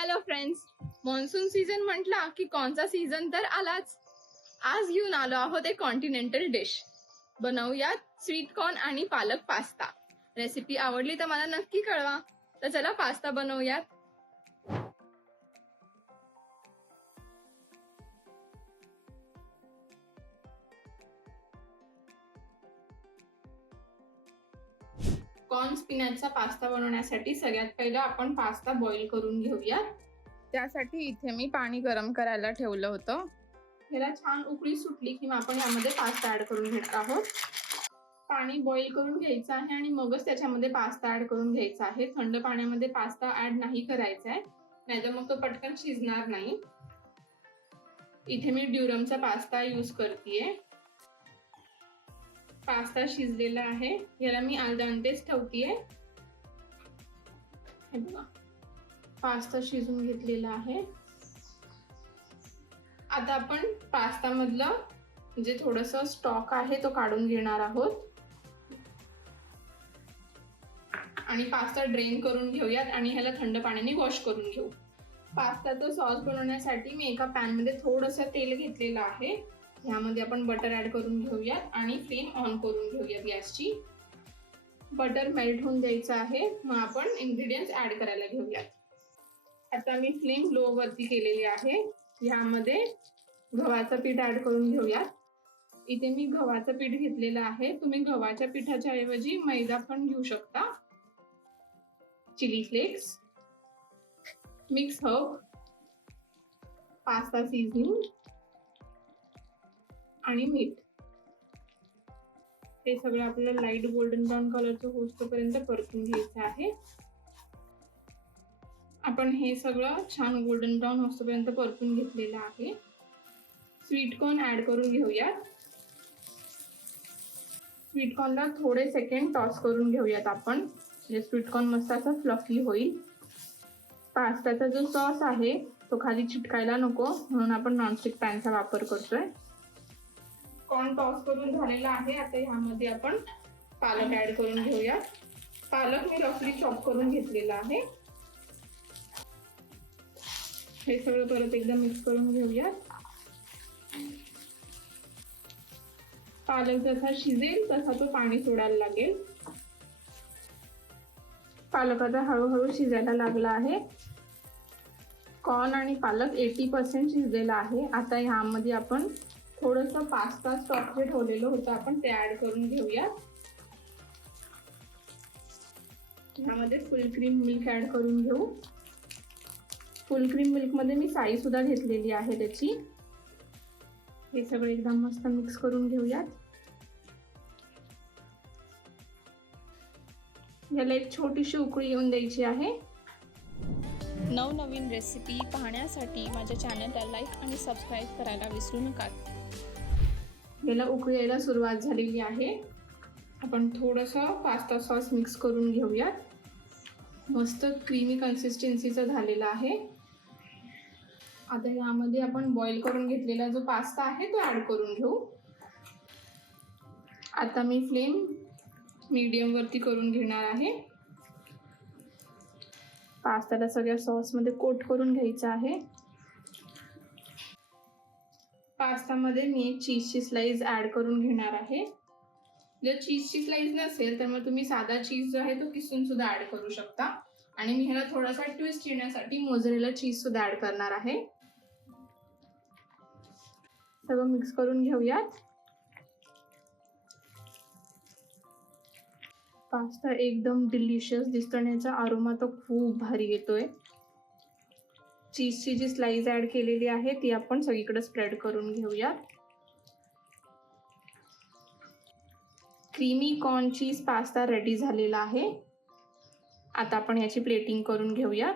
Hello friends, monsoon season म्हटला की कोणचा सीझन तर आलाच. आज घेऊन आलो आहोत एक कॉन्टिनेंटल डिश. बनवूयात स्वीट कॉर्न आणि पालक पास्ता. रेसिपी आवडली तर मला नक्की कळवा. तर चला पास्ता बनवूयात. कॉर्न स्पिनॅचचा पास्ता बनवण्यासाठी सगळ्यात पहिलं आपण पास्ता बॉईल करून घेऊयात. त्यासाठी इथे मी पाणी गरम करायला ठेवलं होतं. ह्याला छान उकळी सुटली की आपण यामध्ये पास्ता ऍड करून घेणार आहोत. पाणी बॉईल करून घ्यायचं आहे आणि मगच त्याच्यामध्ये पास्ता ऍड करून घ्यायचा आहे. थंड पाण्यामध्ये पास्ता ऍड नाही करायचा आहे, नाहीतर मग तो पटकन शिजणार नाही. इथे मी ड्युरमचा पास्ता यूज करतेय. पास्ता शिजलेला आहे, याला मी al denteच ठेवतेय. हे बघा, पास्ता शिजून घेतलेला आहे. आता आपण पास्ता मधलं जे थोडस स्टॉक आहे तो काढून घेणार आहोत आणि पास्ता ड्रेन करून घेऊयात आणि ह्याला थंड पाण्याने वॉश करून घेऊ. पास्ताचा सॉस बनवण्यासाठी मी एका पॅन मध्ये थोडंसं तेल घेतलेलं आहे. ह्यामध्ये आपण बटर ऍड करून घेऊयात आणि फ्लेम ऑन करून घेऊयात गॅसची. बटर मेल्ट होऊन द्यायचं आहे, मग आपण इन्ग्रेडियंट्स ऍड करायला घेऊयात. आता मी फ्लेम लो वरती केलेली आहे. ह्यामध्ये गव्हाचं पीठ ऍड करून घेऊयात. इथे मी गव्हाचं पीठ घेतलेलं आहे. तुम्ही गव्हाच्या पिठाच्या ऐवजी मैदा पण घेऊ शकता. Chilli flakes, mix herb, pasta seasoning आणि मीठ. हे सगळं आपल्याला लाईट गोल्डन ब्राऊन कलरचं होईपर्यंत परतून घ्यायचं आहे. आपण हे सगळं छान गोल्डन ब्राऊन होईपर्यंत परतून घेतलेलं आहे. स्वीट कॉर्न ऍड करून घेऊयात. स्वीट कॉर्नला थोडे सेकंड टॉस करून घेऊयात आपण, म्हणजे स्वीट कॉर्न मस्त असं फ्लफी होईल. पास्ताचा जो सॉस आहे तो खाली चिटकायला नको म्हणून आपण नॉनस्टिक पॅनचा वापर करतोय. कॉर्न टॉस करून झालेला आहे. आता ह्यामध्ये आपण पालक ऍड करून घेऊयात. पालक मी रफली चॉप करून घेतलेला आहे. हे सगळं परत एकदा मिक्स करून घेऊयात. पालक जसा शिजेल तसा तो पाणी सोडायला लागेल. पालक आता हळूहळू शिजायला लागला आहे. कॉर्न आणि पालक 80% शिजलेला आहे. आता ह्यामध्ये आपण थोडंसं पास्ता स्टॉक जे ठेवलेलं होतं आपण ते ऍड करून घेऊयात. ह्यामध्ये फुल क्रीम मिल्क ऍड करून घेऊ. फुल क्रीम मिल्क मध्ये मी साई सुद्धा घेतलेली आहे त्याची. हे सगळं एकदम मस्त मिक्स करून घेऊयात. याला एक छोटीशी उकळी येऊन द्यायची आहे. नवनवीन रेसिपी पाहण्यासाठी माझ्या चॅनलला लाईक आणि सबस्क्राईब करायला विसरू नका. याला उकळी यायला सुरुवात झालेली आहे. आपण थोडंसं पास्ता सॉस मिक्स करून घेऊयात. मस्त क्रीमी कन्सिस्टन्सीचा झालेला आहे. आता यामध्ये आपण बॉईल करून घेतलेला जो पास्ता आहे तो ऍड करून घेऊ. आता मी फ्लेम मीडियम वरती करून घेणार आहे. पास्ताला सगळ्या सॉस मध्ये कोट करून घ्यायचं आहे. पास्ता मध्ये मी एक चीजची स्लाइस ऍड करून घेणार आहे. जर चीजची स्लाइस नसेल तर मग तुम्ही साधा चीज जो आहे तो किसून सुद्धा ऍड करू शकता. आणि मी ह्याला थोडासा ट्विस्ट येण्यासाठी मोझरेला चीज सुद्धा ऍड करणार आहे. सगळं मिक्स करून घेऊयात. पास्ता एकदम डिलिशियस दिसतो आणि याचा अरोमा तो खूप भारी येतोय. चीजची जी स्लाइस ऍड केलेली आहे ती आपण सगळीकडे स्प्रेड करून घेऊयात. क्रीमी कॉर्न चीज पास्ता रेडी झालेला आहे. आता आपण याची प्लेटिंग करून घेऊयात.